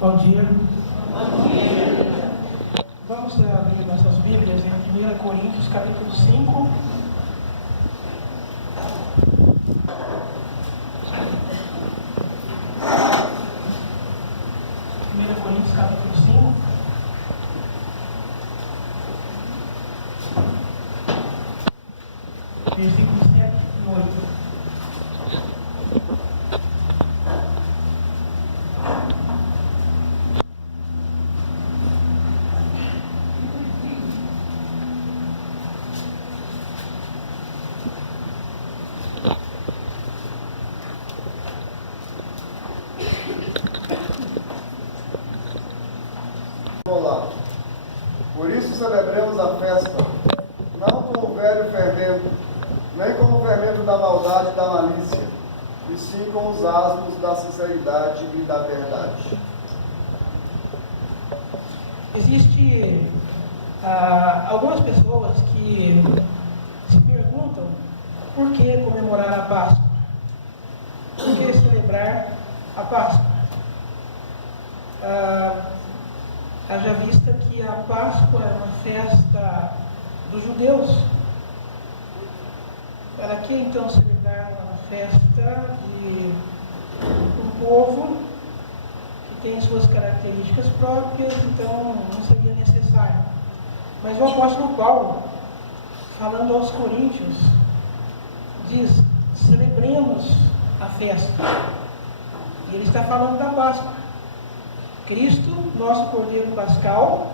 Bom dia. Bom dia. Vamos abrir nossas Bíblias em 1 Coríntios, capítulo 5. Coríntios, capítulo 5. Versículos 7 e 8. Olá. Por isso celebremos a festa, não com o velho fermento, nem com o fermento da maldade e da malícia, e sim com os asmos da sinceridade e da verdade. Existe algumas pessoas que se perguntam por que comemorar a Páscoa, por que celebrar a Páscoa. Haja vista que a Páscoa é uma festa dos judeus. Para que então celebrar uma festa de um povo que tem suas características próprias, então não seria necessário. Mas o apóstolo Paulo, falando aos coríntios, diz: celebremos a festa. E ele está falando da Páscoa. Cristo, nosso Cordeiro Pascal,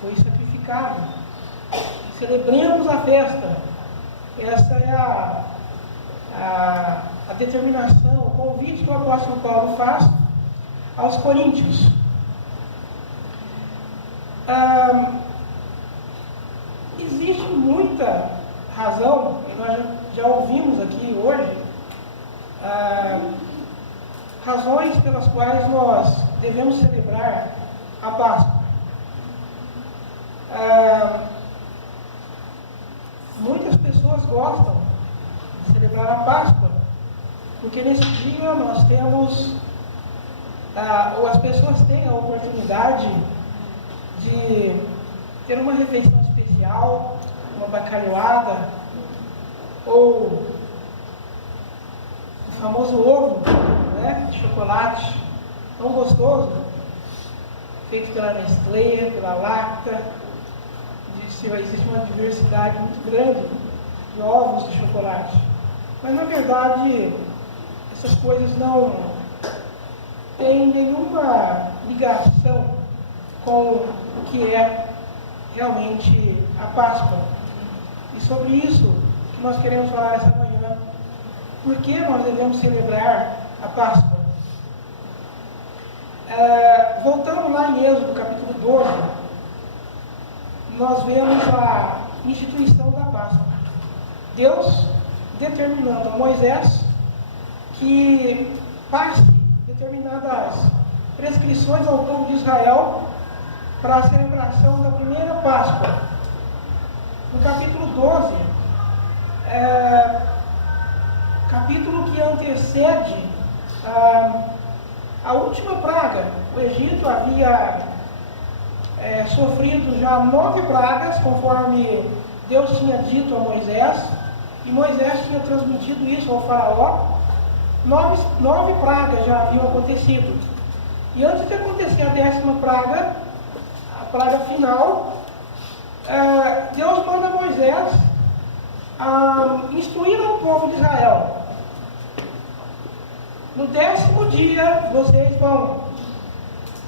foi sacrificado. Celebremos a festa. Essa é a determinação, o convite que o apóstolo Paulo faz aos coríntios. Existe muita razão, e nós já ouvimos aqui hoje, razões pelas quais nós devemos celebrar a Páscoa. Muitas pessoas gostam de celebrar a Páscoa, porque nesse dia nós temos, ou as pessoas têm a oportunidade de ter uma refeição especial, uma bacalhoada, ou o famoso ovo, né, de chocolate, tão gostoso, feito pela Nestlé, pela Lacta. Existe uma diversidade muito grande de ovos de chocolate. Mas, na verdade, essas coisas não têm nenhuma ligação com o que é realmente a Páscoa. E sobre isso que nós queremos falar essa manhã. Por que nós devemos celebrar a Páscoa? Voltando lá em Êxodo, capítulo 12, nós vemos a instituição da Páscoa. Deus determinando a Moisés que passe determinadas prescrições ao povo de Israel para a celebração da primeira Páscoa. No capítulo 12, capítulo que antecede a última praga. O Egito havia sofrido já 9 pragas, conforme Deus tinha dito a Moisés, e Moisés tinha transmitido isso ao faraó. 9 pragas já haviam acontecido. E antes de acontecer a 10ª praga, a praga final, Deus manda Moisés instruir ao povo de Israel: no 10º dia vocês vão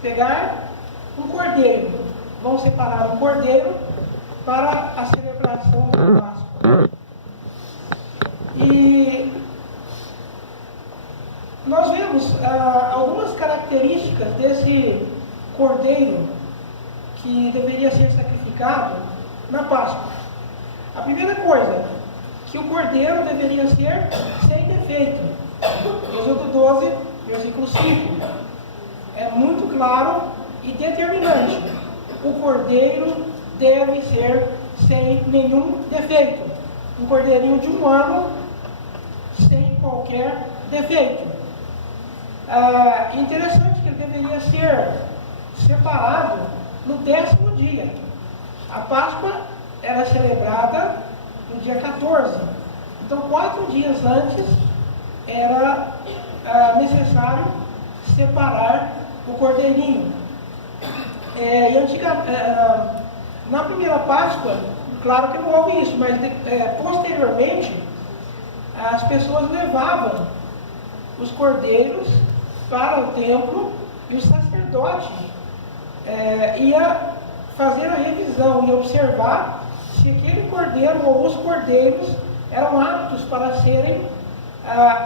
pegar um cordeiro, vão separar um cordeiro para a celebração da Páscoa. E nós vemos algumas características desse cordeiro que deveria ser sacrificado na Páscoa. A primeira coisa, que o cordeiro deveria ser sem defeito. Êxodo 12, versículo 5. É muito claro e determinante. O cordeiro deve ser sem nenhum defeito. Um cordeirinho de 1 ano, sem qualquer defeito. Interessante que deveria ser separado no 10º dia. A Páscoa era celebrada no dia 14. Então, 4 dias antes, era necessário separar o cordeirinho. Na primeira Páscoa, claro que não houve isso, mas posteriormente, as pessoas levavam os cordeiros para o templo e o sacerdote ia fazer a revisão e observar se aquele cordeiro ou os cordeiros eram aptos para serem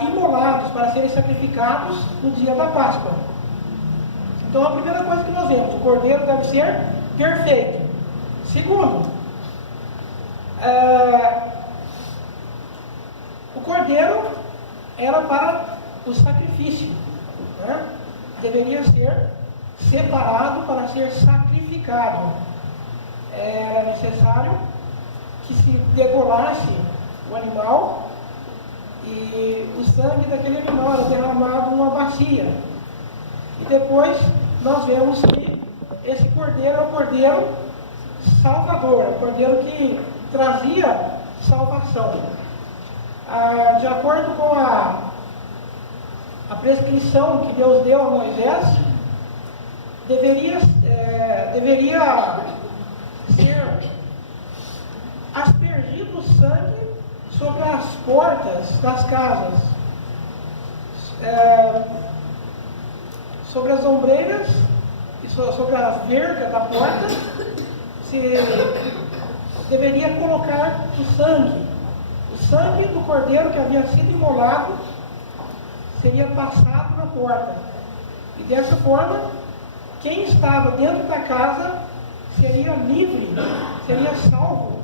imolados, para serem sacrificados no dia da Páscoa. Então, a primeira coisa que nós vemos, o cordeiro deve ser perfeito. Segundo, o cordeiro era para o sacrifício, né? Deveria ser separado para ser sacrificado. Era necessário que se degolasse o animal e o sangue daquele animal era derramado numa bacia. E depois nós vemos que esse cordeiro é o cordeiro salvador, o cordeiro que trazia salvação. De acordo com a prescrição que Deus deu a Moisés, deveria ser aspergido o sangue sobre as portas das casas, sobre as ombreiras e sobre a verga da porta. Se deveria colocar o sangue do cordeiro que havia sido imolado seria passado na porta, e dessa forma quem estava dentro da casa seria livre, seria salvo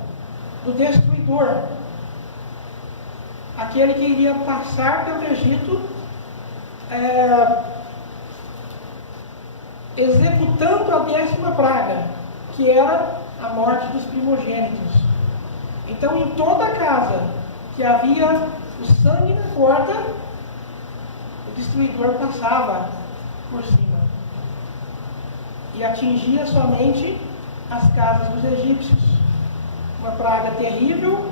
do destruidor, aquele que iria passar pelo Egito executando a 10ª praga, que era a morte dos primogênitos. Então, em toda a casa que havia o sangue na porta, o destruidor passava por cima e atingia somente as casas dos egípcios. Uma praga terrível,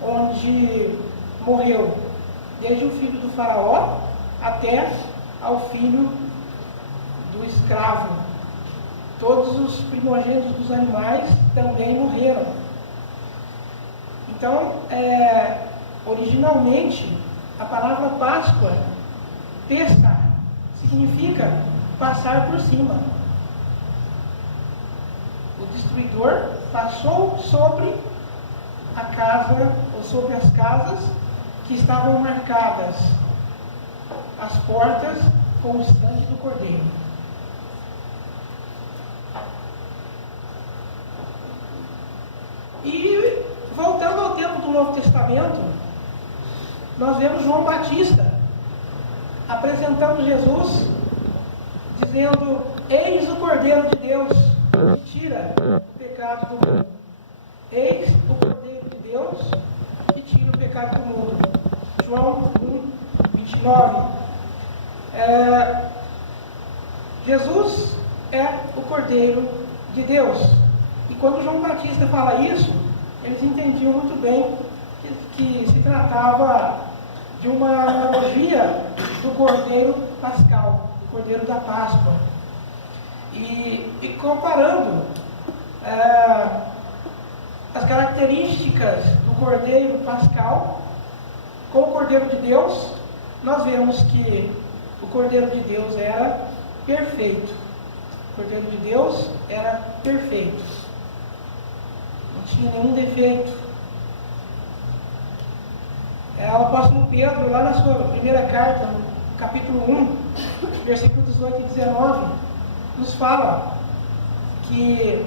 onde morreu desde o filho do faraó até ao filho do escravo. Todos os primogênitos dos animais também morreram. Então, originalmente, a palavra Páscoa, Pesach, significa passar por cima. O destruidor passou sobre a casa, ou sobre as casas que estavam marcadas, as portas com o sangue do cordeiro. E voltando ao tempo do Novo Testamento, nós vemos João Batista apresentando Jesus, dizendo: eis o Cordeiro de Deus que tira o pecado do mundo. Eis o Cordeiro de Deus que tira o pecado do mundo. João 1:29. Jesus é o Cordeiro de Deus. E quando João Batista fala isso, eles entendiam muito bem que se tratava de uma analogia do Cordeiro Pascal, do Cordeiro da Páscoa. E comparando as características do Cordeiro Pascal com o Cordeiro de Deus, nós vemos que o Cordeiro de Deus era perfeito. O Cordeiro de Deus era perfeito. Não tinha nenhum defeito. O apóstolo Pedro, lá na sua primeira carta, no capítulo 1, versículos 18 e 19, nos fala que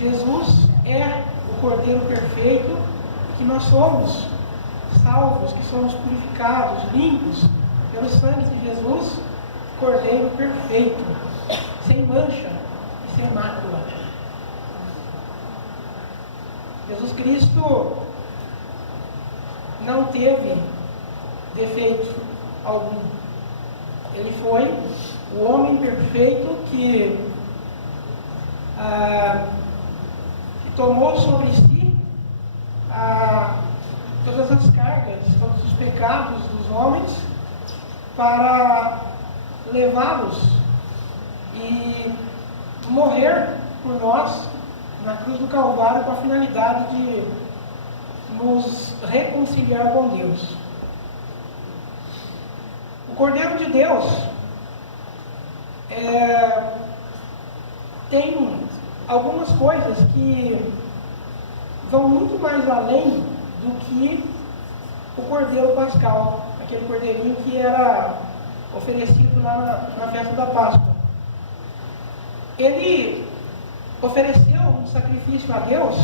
Jesus é o Cordeiro perfeito, que nós somos salvos, que somos purificados, limpos pelo sangue de Jesus, Cordeiro perfeito, sem mancha e sem mácula. Jesus Cristo não teve defeito algum. Ele foi o homem perfeito que tomou sobre si todas as cargas, todos os pecados dos homens, para levá-los e morrer por nós na cruz do Calvário, com a finalidade de nos reconciliar com Deus. O Cordeiro de Deus tem algumas coisas que vão muito mais além do que o Cordeiro Pascal, aquele cordeirinho que era oferecido lá na festa da Páscoa. Ele ofereceu um sacrifício a Deus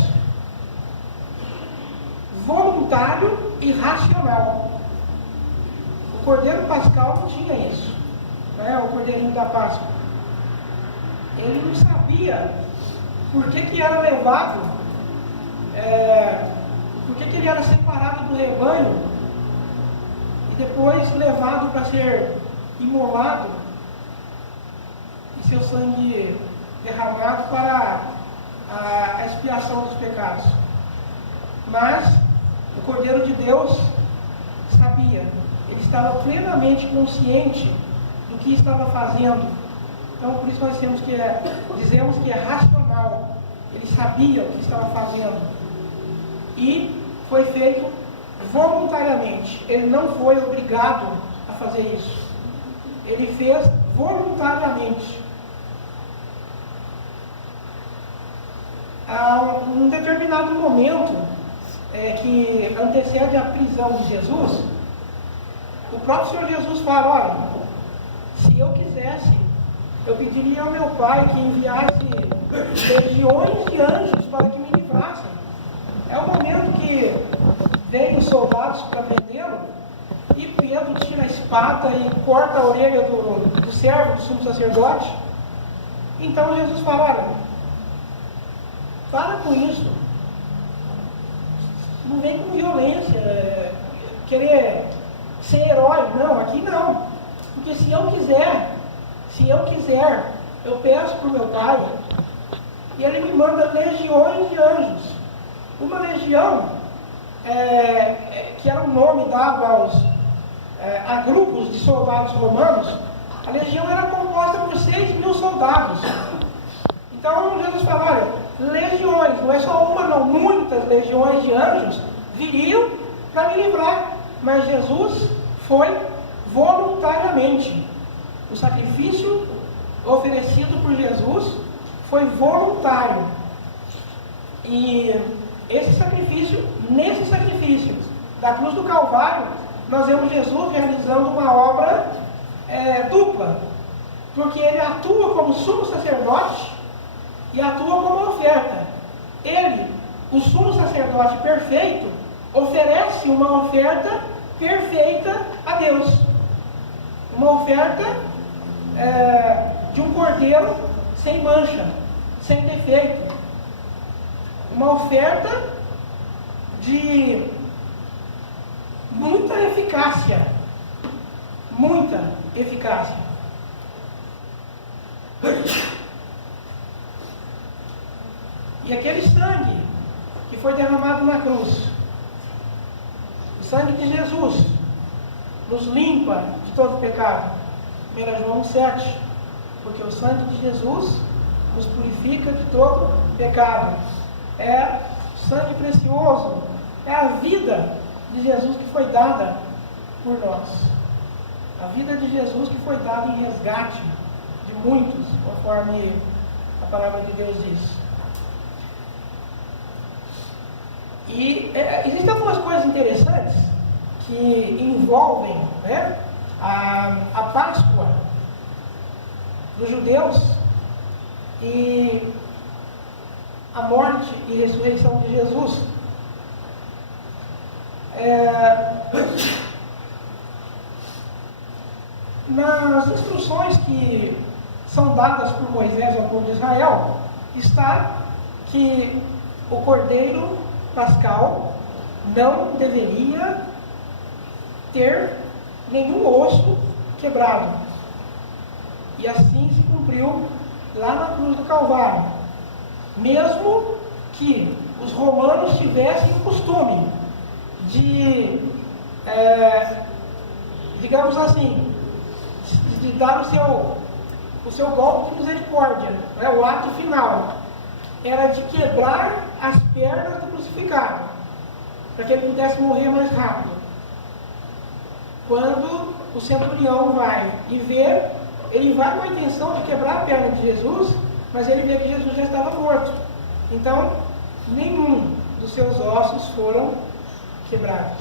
voluntário e racional. O Cordeiro Pascal não tinha isso, né? O cordeirinho da Páscoa. Ele não sabia por que era levado, por que ele era separado do rebanho e depois levado para ser imolado e seu sangue derramado para a expiação dos pecados. Mas o Cordeiro de Deus sabia, ele estava plenamente consciente do que estava fazendo. Então, por isso nós dizemos que é racional. Ele sabia o que estava fazendo. E foi feito voluntariamente. Ele não foi obrigado a fazer isso. Ele fez voluntariamente. Há um determinado momento que antecede a prisão de Jesus, o próprio Senhor Jesus fala: olha, se eu quisesse, eu pediria ao meu Pai que enviasse legiões de anjos para que me livrassem. É o momento que vem os soldados para prendê-lo, e Pedro tira a espada e corta a orelha do servo do sumo sacerdote. Então Jesus fala: olha, para com isso, não vem com violência, querer ser herói, não, aqui não, porque se eu quiser, eu peço para o meu Pai, e Ele me manda legiões de anjos. Uma legião, que era um nome dado a grupos de soldados romanos, a legião era composta por 6.000 soldados. Então Jesus fala: olha, legiões, não é só uma, não, muitas legiões de anjos viriam para me livrar. Mas Jesus foi voluntariamente. O sacrifício oferecido por Jesus foi voluntário. E nesse sacrifício da cruz do Calvário, nós vemos Jesus realizando uma obra dupla. Porque ele atua como sumo sacerdote e atua como oferta. Ele, o sumo sacerdote perfeito, oferece uma oferta perfeita a Deus. Uma oferta de um cordeiro sem mancha, sem defeito. Uma oferta de muita eficácia. Muita eficácia. E aquele sangue que foi derramado na cruz, o sangue de Jesus, nos limpa de todo pecado. 1 João 7, porque o sangue de Jesus nos purifica de todo pecado. É sangue precioso, é a vida de Jesus que foi dada por nós. A vida de Jesus que foi dada em resgate de muitos, conforme a palavra de Deus diz. E existem algumas coisas interessantes que envolvem, né, a Páscoa dos judeus e a morte e ressurreição de Jesus. Nas instruções que são dadas por Moisés ao povo de Israel, está que o cordeiro pascal não deveria ter nenhum osso quebrado. E assim se cumpriu lá na cruz do Calvário. Mesmo que os romanos tivessem o costume de, digamos assim, de dar o seu golpe de misericórdia, né? O ato final era de quebrar as pernas do crucificado, para que ele pudesse morrer mais rápido. Quando o centurião vai e vê, ele vai com a intenção de quebrar a perna de Jesus, mas ele vê que Jesus já estava morto. Então, nenhum dos seus ossos foram quebrados,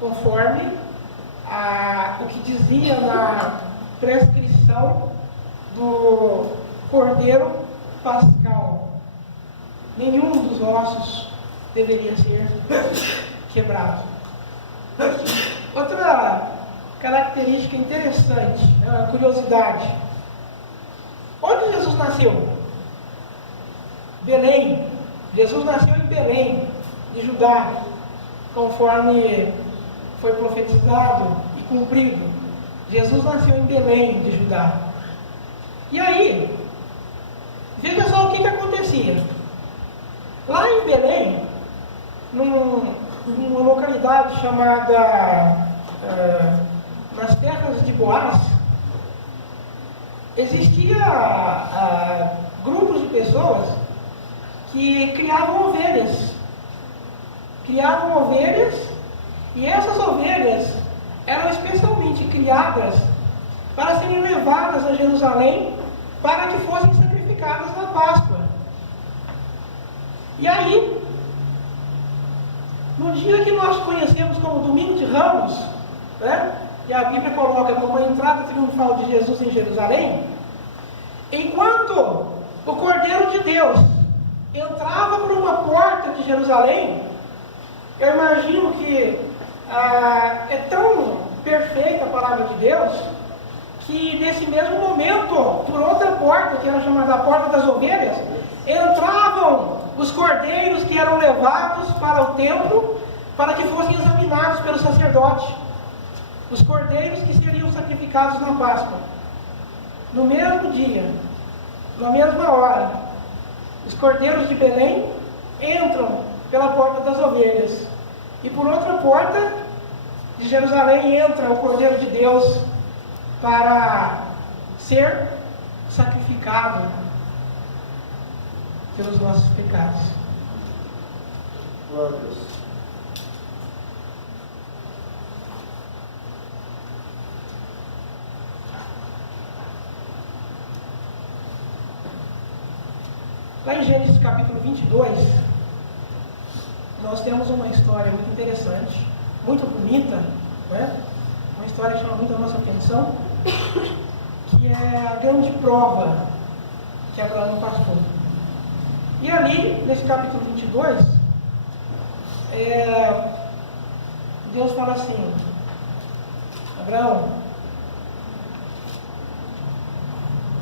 conforme o que dizia na prescrição do Cordeiro Pascal. Nenhum dos ossos deveria ser quebrado. Outra característica interessante, uma curiosidade. Onde Jesus nasceu? Belém. Jesus nasceu em Belém, de Judá, conforme foi profetizado e cumprido. Jesus nasceu em Belém, de Judá. E aí, veja só o que acontecia. Lá em Belém, numa localidade chamada nas terras de Boaz, existia grupos de pessoas que criavam ovelhas. E essas ovelhas eram especialmente criadas para serem levadas a Jerusalém para que fossem sacrificadas na Páscoa. E no dia que nós conhecemos como Domingo de Ramos, né, e a Bíblia coloca como a entrada triunfal de Jesus em Jerusalém, enquanto o Cordeiro de Deus entrava por uma porta de Jerusalém, eu imagino que é tão perfeita a palavra de Deus, que nesse mesmo momento, por outra porta, que era chamada a Porta das Ovelhas, entravam os cordeiros que eram levados para o templo, para que fossem examinados pelo sacerdote. Os cordeiros que seriam sacrificados na Páscoa. No mesmo dia, na mesma hora, os cordeiros de Belém entram pela Porta das Ovelhas. E por outra porta de Jerusalém entra o Cordeiro de Deus para ser sacrificado pelos nossos pecados. Glória a Deus. Lá em Gênesis capítulo 22, nós temos uma história muito interessante, muito bonita, né? Uma história que chama muito a nossa atenção, que é a grande prova que Abraão passou. E ali, nesse capítulo 22, Deus fala assim: Abraão,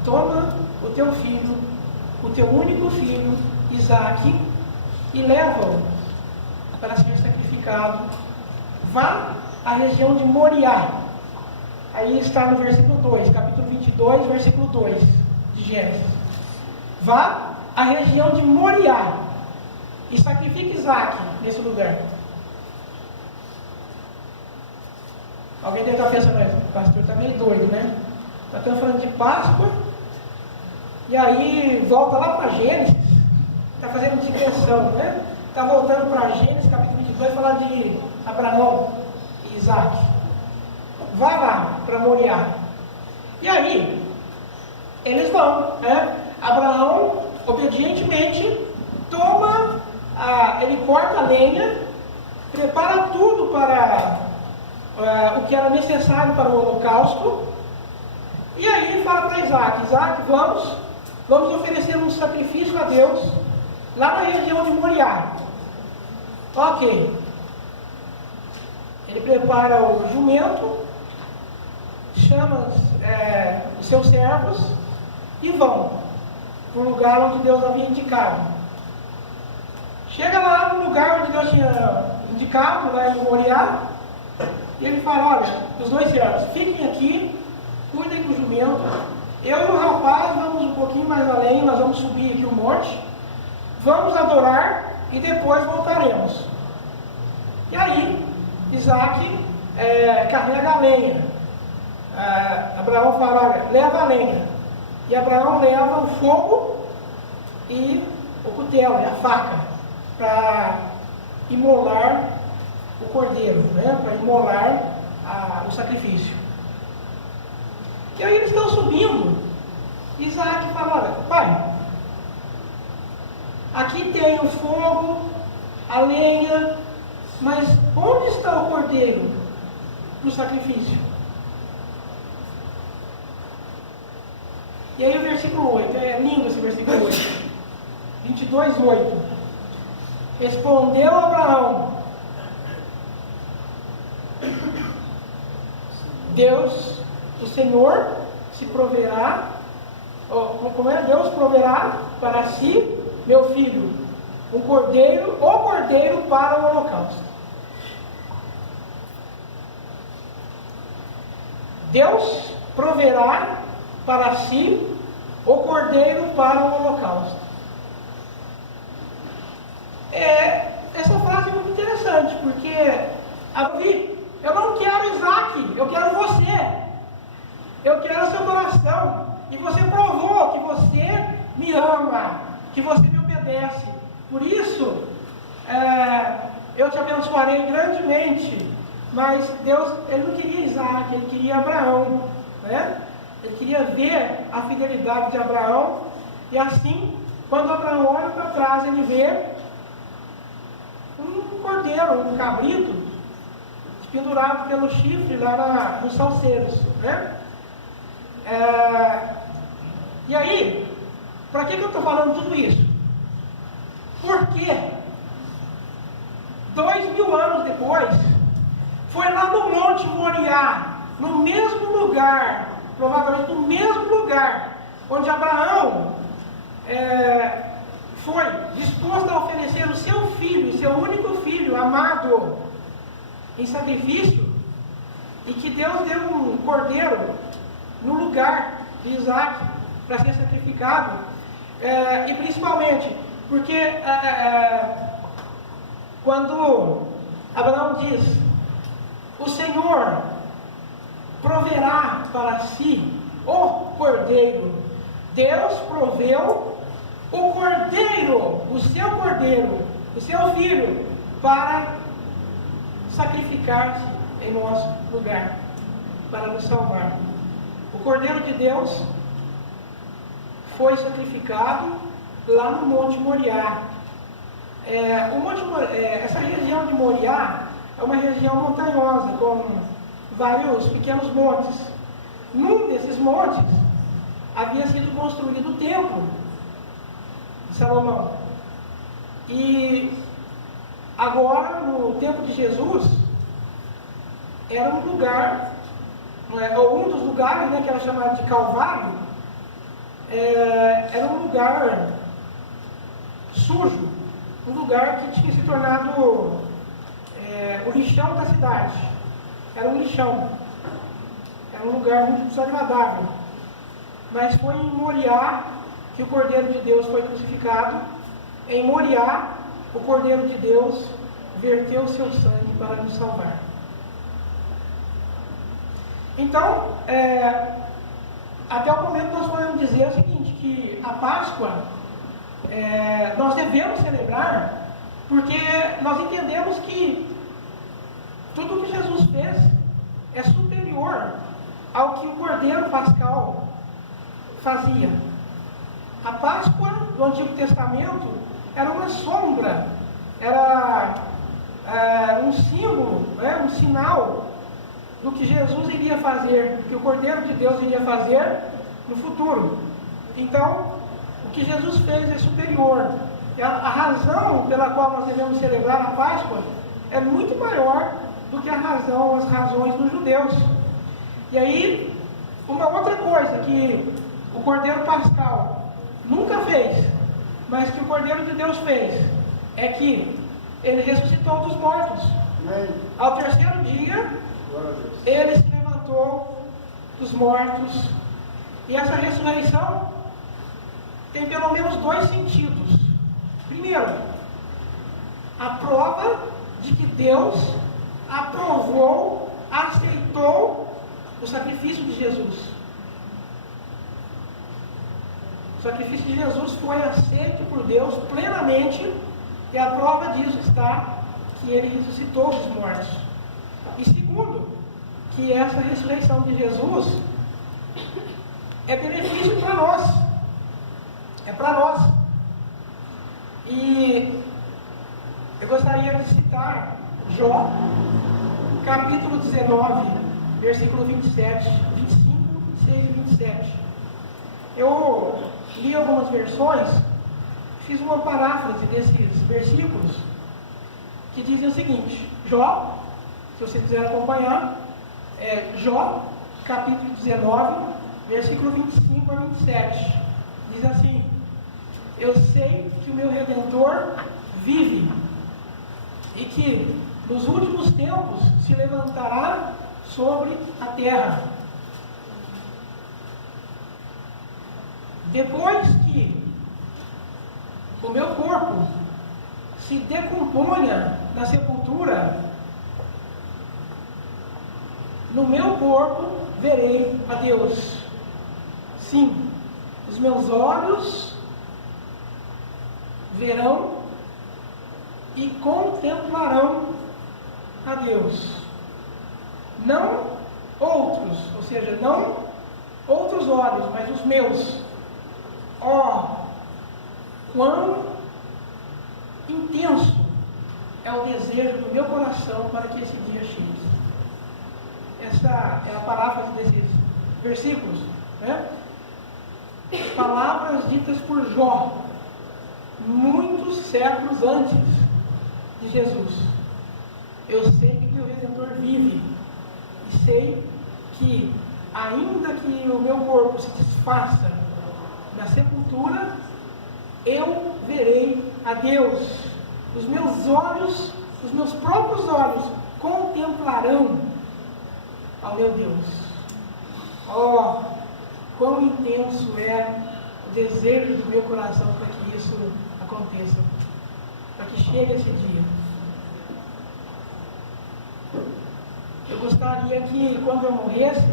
toma o teu filho, o teu único filho, Isaque, e leva-o para ser sacrificado. Vá à região de Moriá. Aí está no versículo 2, capítulo 22, versículo 2 de Gênesis. Vá à região de Moriá e sacrifique Isaque nesse lugar. Alguém deve estar pensando, o pastor está meio doido, né? Estamos falando de Páscoa, e aí volta lá para Gênesis, está fazendo digressão, né? Está voltando para Gênesis, capítulo 22, falar de Abraão e Isaque. Vai lá para Moriá. E aí, eles vão, né? Abraão, obedientemente, ele corta a lenha, prepara tudo para o que era necessário para o holocausto, e aí fala para Isaque: Isaque, vamos oferecer um sacrifício a Deus lá na região de Moriá. Ok. Ele prepara o jumento, chama os seus servos e vão para o lugar onde Deus havia indicado. Chega lá no lugar onde Deus tinha indicado, lá em Moriá, e ele fala: olha, os dois servos, fiquem aqui, cuidem do jumento, eu e o rapaz vamos um pouquinho mais além, nós vamos subir aqui o monte, vamos adorar e depois voltaremos. E aí, Isaac carrega a lenha. Abraão fala, olha, leva a lenha. E Abraão leva o fogo e o cutelo, a faca, para imolar o cordeiro, né? Para imolar o sacrifício. E aí eles estão subindo. Isaac fala, olha, pai, aqui tem o fogo, a lenha, mas onde está o cordeiro para o sacrifício? E aí o versículo 8, é lindo esse versículo 8, 22:8. Respondeu Abraão: Deus, o Senhor, se proverá, como é? Deus proverá para si, meu filho, o cordeiro para o holocausto. Deus proverá para si o cordeiro para o holocausto. Essa frase é muito interessante, porque eu não quero Isaac, eu quero você. Eu quero seu coração. E você provou que você me ama, que você me obedece. Por isso, eu te abençoarei grandemente. Mas Deus, Ele não queria Isaac, Ele queria Abraão, né? Ele queria ver a fidelidade de Abraão. E assim, quando Abraão olha para trás, ele vê um cordeiro, um cabrito, pendurado pelo chifre lá nos salseiros, né? E aí, para que eu estou falando tudo isso? Porque 2000 anos depois, foi lá no Monte Moriá, no mesmo lugar, provavelmente no mesmo lugar, onde Abraão foi disposto a oferecer o seu filho, seu único filho, amado, em sacrifício, e que Deus deu um cordeiro no lugar de Isaac para ser sacrificado, e principalmente porque quando Abraão diz: o Senhor proverá para si o cordeiro, Deus proveu o cordeiro, o seu filho, para sacrificar-se em nosso lugar, para nos salvar. O cordeiro de Deus foi sacrificado lá no Monte Moriá. Essa região de Moriá é uma região montanhosa, com vários pequenos montes. Num desses montes havia sido construído o templo de Salomão. E agora, no tempo de Jesus, era um lugar, ou um dos lugares, né, que era chamado de Calvário, era um lugar sujo, um lugar que tinha se tornado o lixão da cidade. Era um lixão, era um lugar muito desagradável. Mas foi em Moriá que o Cordeiro de Deus foi crucificado. Em Moriá, o Cordeiro de Deus verteu o seu sangue para nos salvar. Então, até o momento nós podemos dizer o seguinte, que a Páscoa nós devemos celebrar, porque nós entendemos que tudo o que Jesus fez é superior ao que o Cordeiro Pascal fazia. A Páscoa do Antigo Testamento era uma sombra, era um símbolo, um sinal do que Jesus iria fazer, do que o Cordeiro de Deus iria fazer no futuro. Então, o que Jesus fez é superior. E a razão pela qual nós devemos celebrar a Páscoa é muito maior do que as razões dos judeus. E aí, uma outra coisa que o Cordeiro Pascal nunca fez, mas que o Cordeiro de Deus fez, é que ele ressuscitou dos mortos. Amém. Ao terceiro dia, ele se levantou dos mortos, E essa ressurreição tem pelo menos dois sentidos. Primeiro, a prova de que Deus aprovou, aceitou o sacrifício de Jesus. O sacrifício de Jesus foi aceito por Deus plenamente, e a prova disso está que ele ressuscitou dos mortos. E segundo, que essa ressurreição de Jesus é benefício para nós. É para nós. E eu gostaria de citar Jó, capítulo 19, versículo 27, 25, 26 e 27. Eu li algumas versões, fiz uma paráfrase desses versículos, que dizem o seguinte: Jó, se você quiser acompanhar, Jó, capítulo 19, versículo 25 a 27, diz assim: eu sei que o meu Redentor vive, e que nos últimos tempos se levantará sobre a terra. Depois que o meu corpo se decomponha na sepultura, no meu corpo verei a Deus. Sim, os meus olhos verão e contemplarão a Deus. Não outros, ou seja, não outros olhos, mas os meus. Quão intenso é o desejo do meu coração para que esse dia chegue. Essa é a palavra desses versículos, né? Palavras ditas por Jó, muitos séculos antes de Jesus. Eu sei que o Redentor vive, e sei que, ainda que o meu corpo se desfaça na sepultura, eu verei a Deus. Os meus olhos, os meus próprios olhos, contemplarão ao meu Deus. Quão intenso é o desejo do meu coração para que isso aconteça, para que chegue esse dia. Eu gostaria que, quando eu morresse,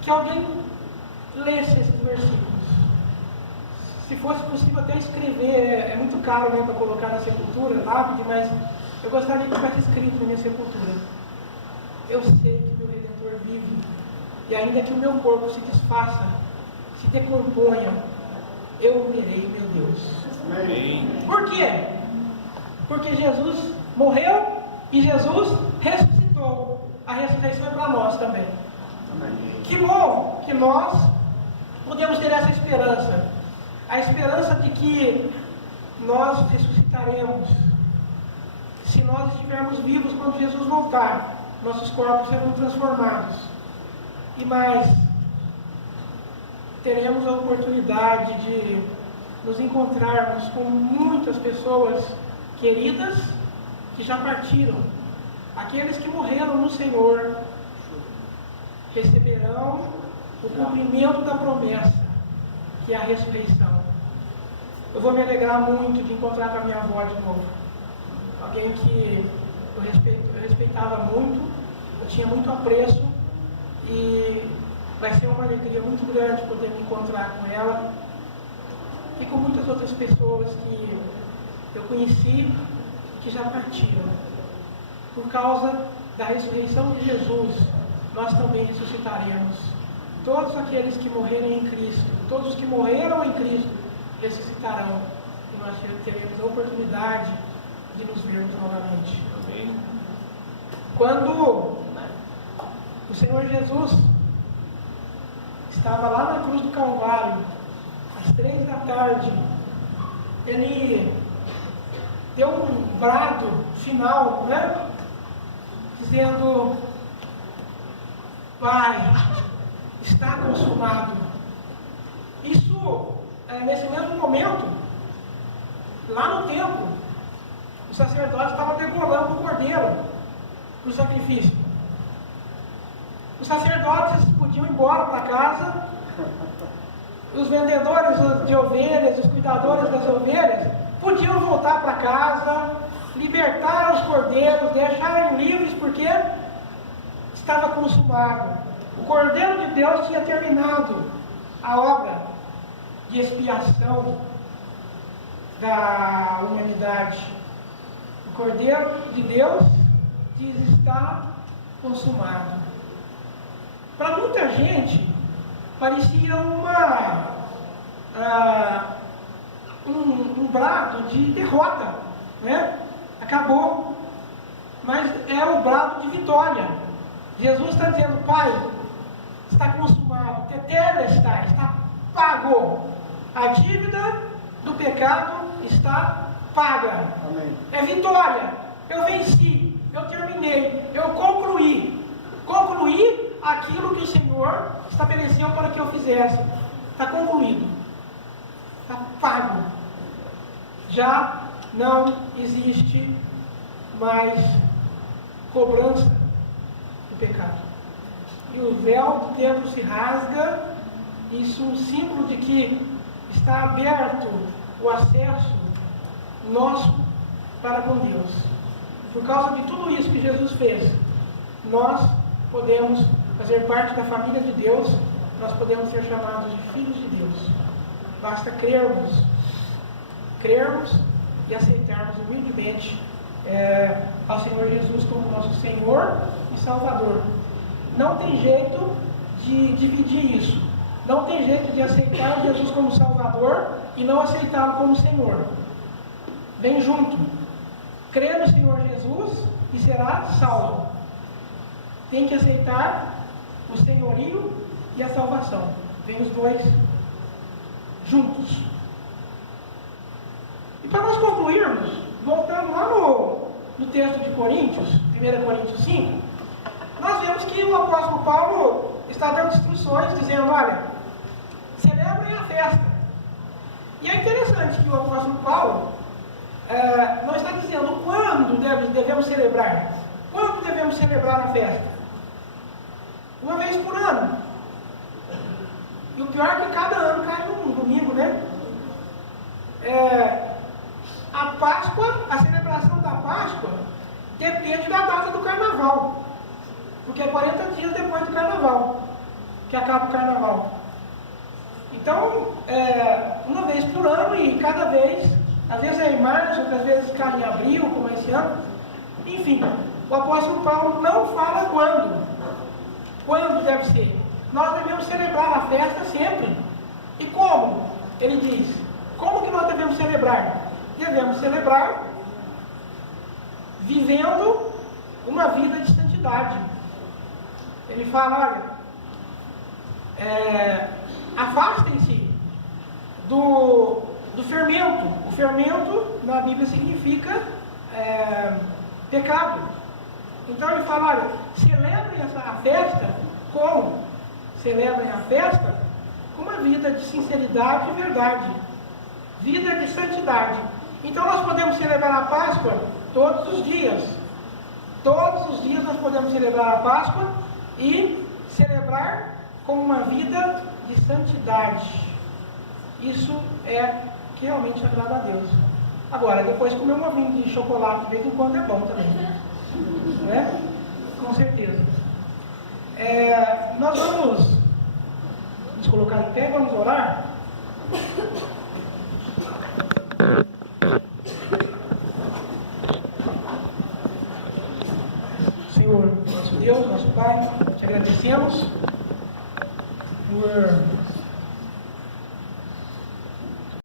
que alguém lesse esses versículos. Se fosse possível até escrever, é muito caro, né, para colocar na sepultura, lápide, mas eu gostaria que tivesse escrito na minha sepultura: eu sei que meu Redentor vive, e ainda que o meu corpo se desfaça, se decomponha, eu verei meu Deus. Amém. Por quê? Porque Jesus morreu e Jesus ressuscitou. A ressurreição é para nós também. Amém. Que bom que nós podemos ter essa esperança. A esperança de que nós ressuscitaremos. Se nós estivermos vivos quando Jesus voltar, nossos corpos serão transformados. E mais, teremos a oportunidade de nos encontrarmos com muitas pessoas queridas que já partiram. Aqueles que morreram no Senhor receberão o cumprimento da promessa, que é a ressurreição. Eu vou me alegrar muito de encontrar com a minha avó de novo. Alguém que eu respeitava muito, eu tinha muito apreço, e vai ser uma alegria muito grande poder me encontrar com ela e com muitas outras pessoas que eu conheci, que já partiram. Por causa da ressurreição de Jesus, nós também ressuscitaremos. Todos aqueles que morrerem em Cristo, todos os que morreram em Cristo, ressuscitarão. E nós teremos a oportunidade de nos vermos novamente. Amém. Quando o Senhor Jesus estava lá na cruz do Calvário, às 3 da tarde, ele deu um brado final, né? Dizendo: Pai, está consumado. Isso, nesse mesmo momento, lá no templo, o sacerdote estava degolando o cordeiro para o sacrifício. Os sacerdotes podiam ir embora para casa, os vendedores de ovelhas, os cuidadores das ovelhas, podiam voltar para casa, libertar os cordeiros, deixarem livres, porque estava consumado. O Cordeiro de Deus tinha terminado a obra de expiação da humanidade. O Cordeiro de Deus diz: está consumado. Para muita gente, parecia um brado de derrota, né? Acabou. Mas é o brado de vitória. Jesus está dizendo: Pai, está consumado, tetelestai, está pago. A dívida do pecado está paga. Amém. É vitória. Eu venci, eu terminei, eu concluí. Concluí aquilo que o Senhor estabeleceu para que eu fizesse. Está concluído. Está pago. Já não existe mais cobrança do pecado. E o véu do templo se rasga. Isso é um símbolo de que está aberto o acesso nosso para com Deus. Por causa de tudo isso que Jesus fez, nós podemos fazer parte da família de Deus, nós podemos ser chamados de filhos de Deus. Basta crermos e aceitarmos humildemente ao Senhor Jesus como nosso Senhor e Salvador. Não tem jeito de dividir isso. Não tem jeito de aceitar Jesus como Salvador e não aceitá-lo como Senhor. Vem junto. Crê no Senhor Jesus e será salvo. Tem que aceitar o senhorio e a salvação. Vem os dois juntos. E para nós concluirmos, voltando lá no texto de Coríntios, 1 Coríntios 5, nós vemos que o apóstolo Paulo está dando instruções, dizendo: olha, celebrem a festa. E é interessante que o apóstolo Paulo não está dizendo quando devemos celebrar. Quando devemos celebrar a festa? Uma vez por ano. E o pior é que cada ano cai num domingo, né? A Páscoa, a celebração da Páscoa, depende da data do Carnaval. Porque é 40 dias depois do Carnaval que acaba o Carnaval. Então, uma vez por ano, e cada vez, às vezes é em março, outras vezes cai em abril, como esse ano. Enfim, o apóstolo Paulo não fala quando deve ser. Nós devemos celebrar a festa sempre. E como? Ele diz: como que nós devemos celebrar? Devemos celebrar vivendo uma vida de santidade. Ele fala: olha, afastem-se do fermento. O fermento na Bíblia significa pecado. Então ele fala: olha, celebrem a festa como? Celebrem a festa com uma vida de sinceridade e verdade, vida de santidade. Então nós podemos celebrar a Páscoa todos os dias. Todos os dias nós podemos celebrar a Páscoa e celebrar com uma vida de santidade. Isso é que realmente agrada a Deus. Agora, depois comer um ovinho de chocolate de vez em quando é bom também, né? Com certeza. Nós vamos nos colocar em pé, vamos orar. Senhor, nosso Deus, nosso Pai, te agradecemos por